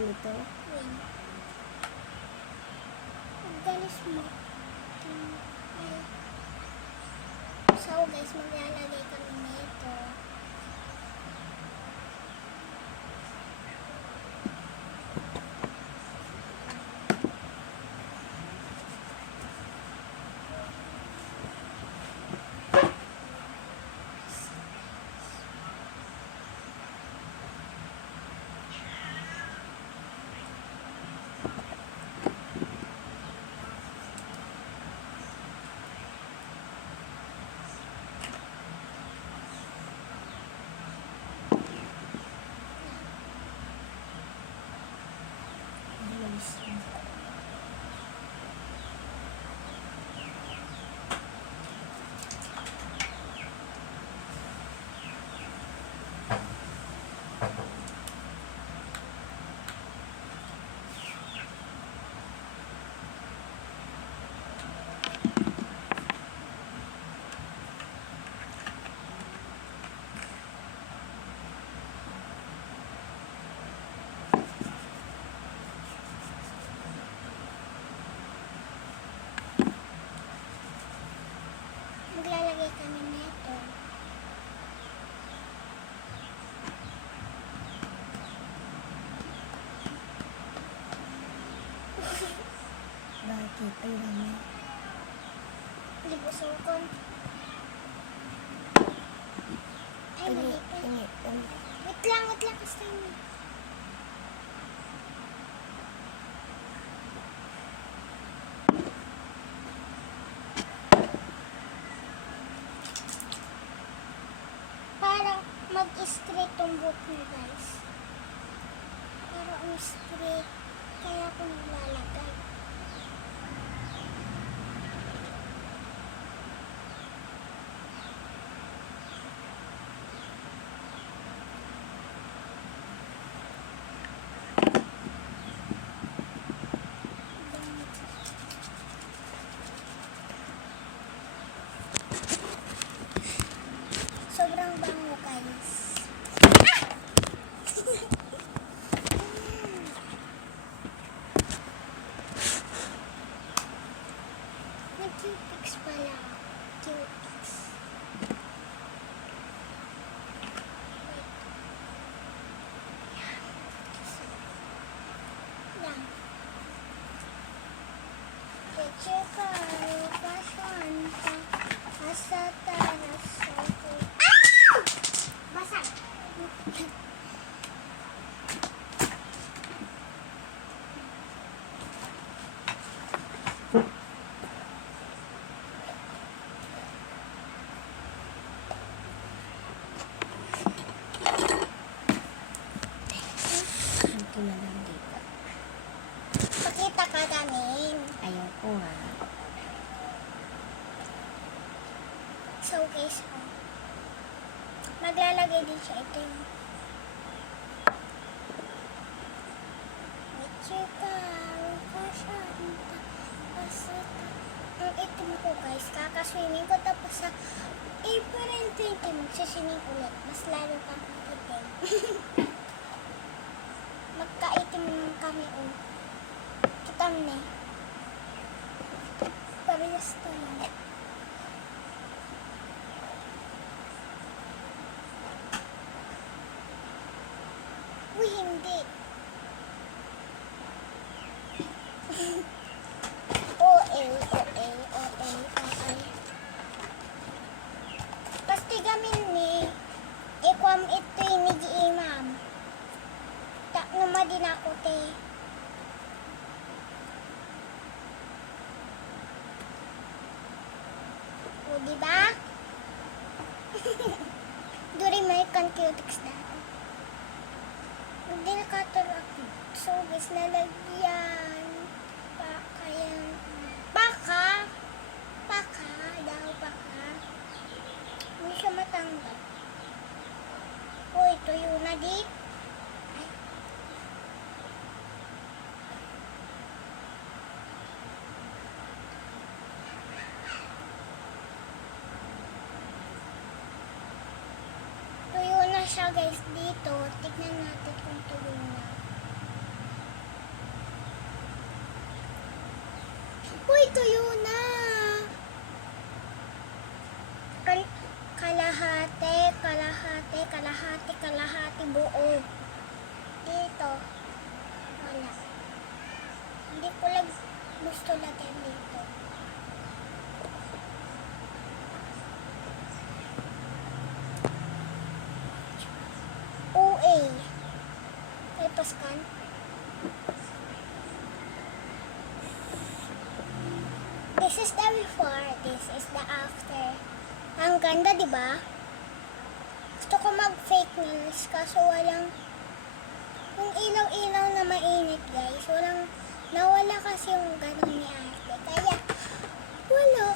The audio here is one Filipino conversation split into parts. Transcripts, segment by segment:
nito? Win. Galis mo. So guys, maglalagay kami nito. Maglalagay kami nito. Bakit? Ang dami. Hindi busukon. Ay, mali pa. Wait lang kasi tayo. Parang mag-straight tong buhok niyo guys. Pero ang straight, kaya ko nilalagay. Sobrang bango guys. Nag-Q-Tix pala. Q-Tix. Yan. Chika, pasanta, asata, asata. Basag. Ito na lang dito. Pakita ka namin. Ayoko nga. So guys, maglalagay din siya ito yung chika, pasanta, asata. Ang itim ko guys, kakaswimming ko tapos sa April 20 magsiswimming ulit. Mas lalo kang itim. Magkaitim naman kami Kita mo na parehas tayo. Uy, hindi. Pasti gamin ni ikwam ito ni imam. Tak nama din ako te. O, diba? Duri may Q-Tix dati. Hindi nakatulak. So, guys, nalagyan. Baka daw. Hindi siya matanggal. Uy, tuyo na di. Tuyo na siya guys dito. Tignan natin kung tuyo na. Uy, tuyo na. Kalahati, kalahati, kalahati, kalahati buo. Dito. Wala. Hindi ko lang gusto lagyan dito. OA. Tapos kan. This is the before, this is the after. Ang ganda, di ba? Gusto ko mag-fake nails kaso walang yung ilaw-ilaw na mainit, guys. Nawala kasi yung ganun ni ate. Kaya, wala.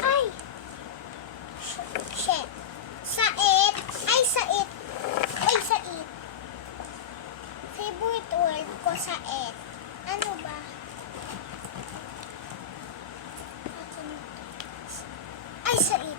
Ay! Shit. Sait. Ay, sait. Ay, sait. Favorite word ko, sait. Ano ba? Ay, sait.